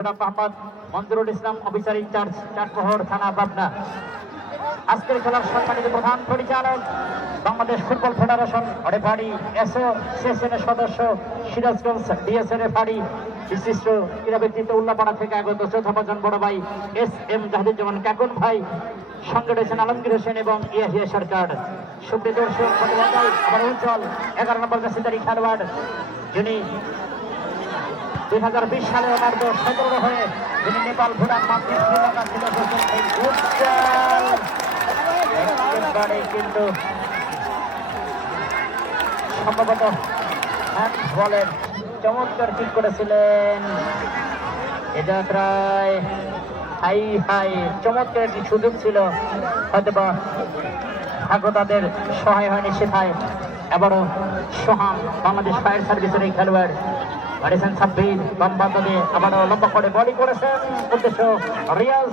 মোহাম্মদ মঞ্জুরুল ইসলাম officer in charge Chatmohar থানা পাবনা। আজকের খেলার সম্মানিত প্রধান পরিচালক বাংলাদেশ ফুটবল ফেডারেশন রেফারি অ্যাসোসিয়েশনের সদস্য সিরাজগঞ্জ ডিএসএ রেফারি বিশিষ্ট ক্রীড়া ব্যক্তিত্ব উল্লাপাড়া থেকে আগত শ্রদ্ধাভাজন বড় ভাই SM জাহিদুজ্জামান কাকুন ভাই, সঙ্গে রয়েছেন আলমগীর হোসেন এবং ইয়াহিয়া সরকার। সুপ্রিয় দর্শক, আবার উজ্জ্বল 11 নম্বর জার্সিধারী খেলোয়াড়, যিনি 2020 সালে অনার্ধ 17 হয়ে যিনি নেপাল, ভুটান, মালদ্বীপ, শ্রীলঙ্কা ছিল একেবারে কিন্তু সম্ভবত হ্যান্ড বলের চমৎকার কিক করেছিলেন। এটা প্রায় হাই চমৎকার একটি সুযোগ ছিল, হয়তোবা ভাগ্য তাদের সহায় হয়নি সেটাই। এবারও সোহান বাংলাদেশ ফায়ার সার্ভিসের এই খেলোয়াড় সাব্বির বাম বাঁ দিয়ে আবারও লম্বা করে বলি করেছেন, উদ্দেশ্য রিয়াজ।